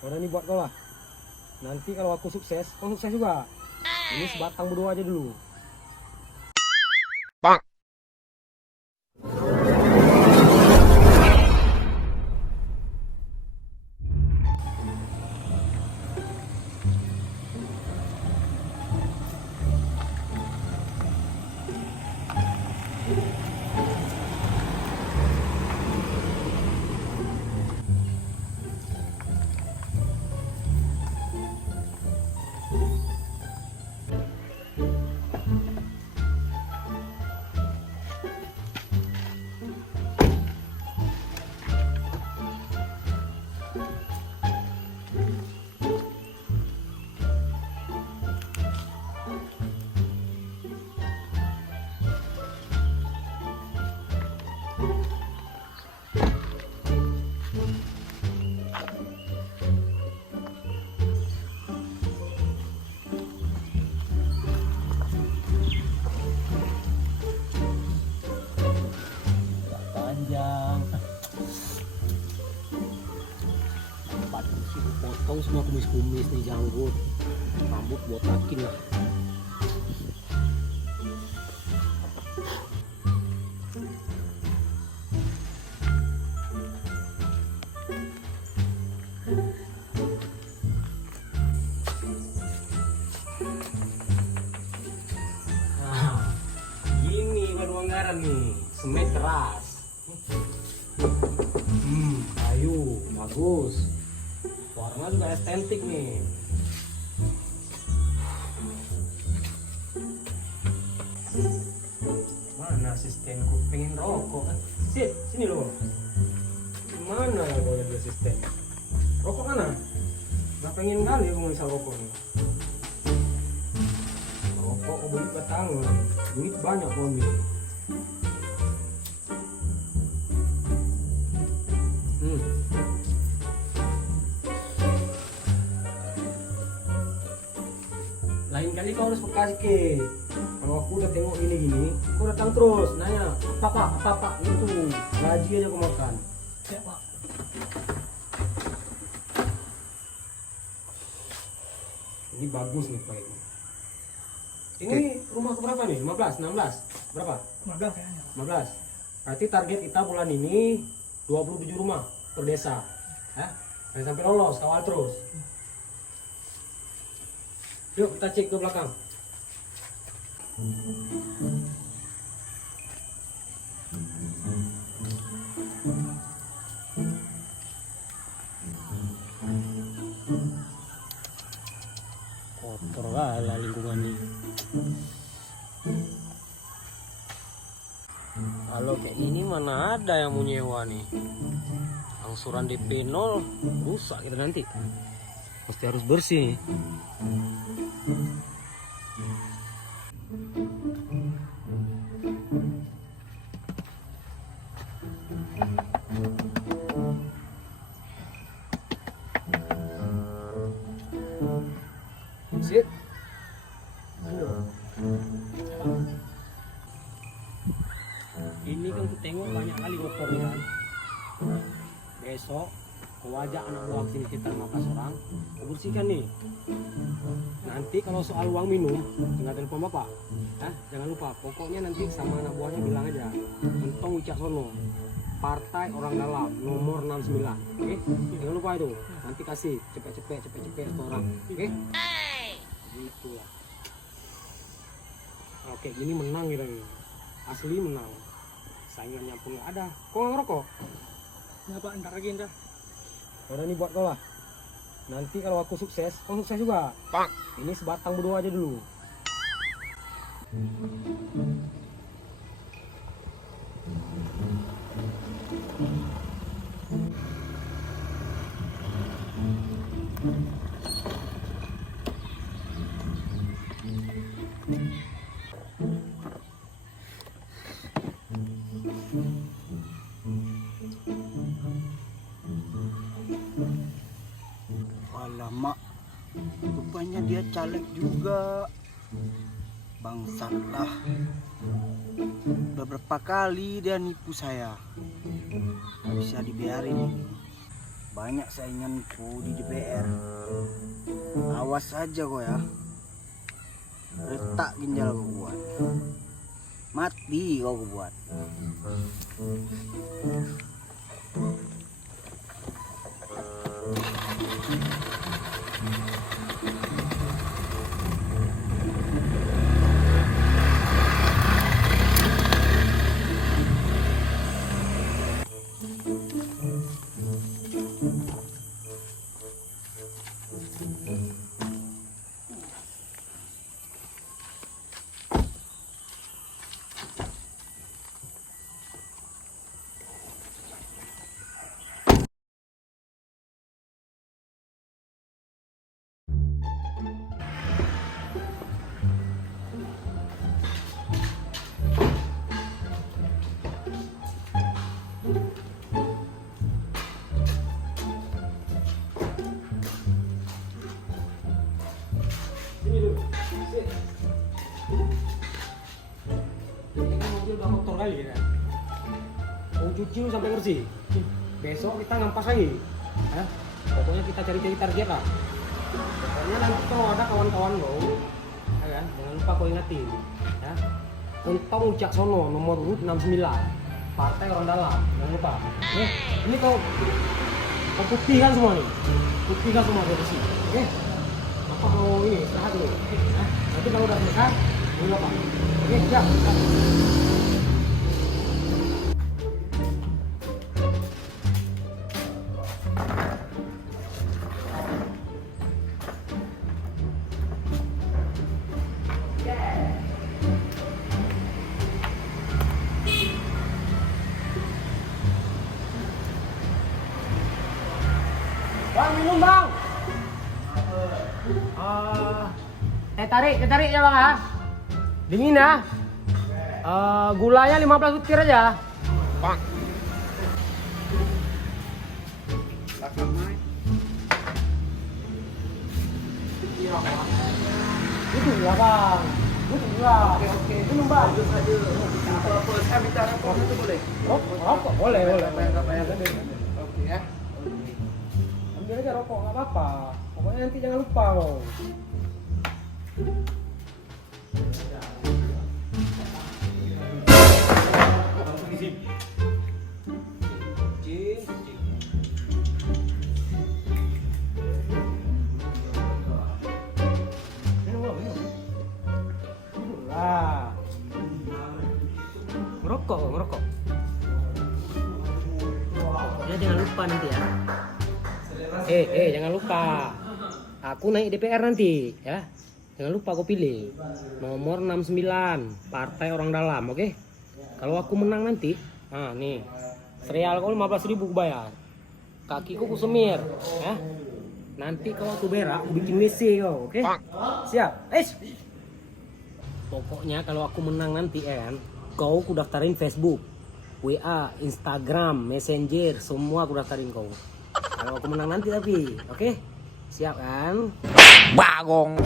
Karena ini buat kau lah. Nanti kalau aku sukses, kau sukses juga. Ini sebatang berdua aja dulu. Panjang. Potong semua kumis-kumis nih, janggut, rambut botakin lah. Nah, gini baru anggaran nih, semen keras. Kayu bagus, warna juga estetik nih. Mana asistenku pengen rokok kan? Sini loh. Mana ya kau jadi asisten? Rokok mana? Nggak pengen kali aku bisa rokok nih. Rokok kau beli batangan, duit banyak kau ambil. Lain kali kau harus kasih ke. Kalau aku udah tengok gini, kau datang terus nanya apa itu gaji aja kau makan. Siap pak. Ini bagus nih pak ini. Ini rumah berapa nih? 15, 16? Berapa? 15 kayaknya. 15. Berarti target kita bulan ini 27 rumah per desa. Jangan sampai lolos, kawal terus. Yuk kita cek ke belakang. Kotor lah lingkungan ini. Kalau kayak gini mana ada yang mau nyewa nih. Angsuran DP 0 rusak kita nanti. Pasti harus bersih. Sit. Ini kan ku tengok banyak kali kotor kan. Besok kau ajak anak buah sini sekitar 15 orang, kau bersihkan nih. Nanti kalau soal uang minum, tinggal telepon bapak. Jangan lupa, pokoknya nanti sama anak buahnya bilang aja, Mentong Wicaksono, Partai Orang Dalam, nomor 69. Oke? Jangan lupa itu. Nanti kasih cepet-cepet ke orang. Oke? Gitu lah. Oke, gini menang kita nih. Asli menang. Saingannya pun nggak ada. Kok nggak ngerokok? Nggak pak, ntar lagi ntar. Karena ini buat kau lah. Nanti kalau aku sukses, kau sukses juga. Ini sebatang berdua aja dulu. Alamak, rupanya dia caleg juga. Bangsat lah. Udah berapa kali dia nipu saya. Gak bisa dibiarin ini. banyak sainganku di DPR. Awas saja kau ya. Retak ginjal kau buat. Mati kau buat. Sini dulu. Sini. Ini kan mobil udah kotor kali ya. Mau cuci lu sampai bersih. Besok kita ngampas lagi. Ya. Pokoknya kita cari-cari target lah. Pokoknya nanti kalau ada kawan-kawan lo, ya kan, jangan lupa kau ingatin. Ya. Untuk Ucak Sono nomor urut 69. Partai Orang Dalam. Jangan lupa. Ini kau putihkan semua nih. Putihkan semua bersih. Oke? Apa mau ini istirahat dulu? Nanti kalau udah selesai, ini apa? Oke, siap. Bang, minum bang. Teh tarik ya bang ya. Dingin ya. Gulanya 15 butir aja. Bang. Itu lah bang. Itu lah. Oke. Minum bang. Apa saya minta rokok itu boleh? Rokok boleh. Bayar. Oke ya. Ambil aja rokok nggak apa-apa. Pokoknya nanti jangan lupa loh. Ngerokok. Ya jangan lupa nanti ya. Jangan lupa. Aku naik DPR nanti ya. Jangan lupa kau pilih nomor 69 Partai Orang Dalam, oke? Kalau aku menang nanti, nih serial kau 15.000 aku bayar. Kakiku ku semir, ya. Nanti kalau aku berak, aku bikin WC kau, oke? Siap? Pokoknya kalau aku menang nanti kan, kau ku daftarin Facebook, WA, Instagram, Messenger, semua aku daftarin kau. Kalau aku menang nanti tapi, oke? Siap kan? Bagong.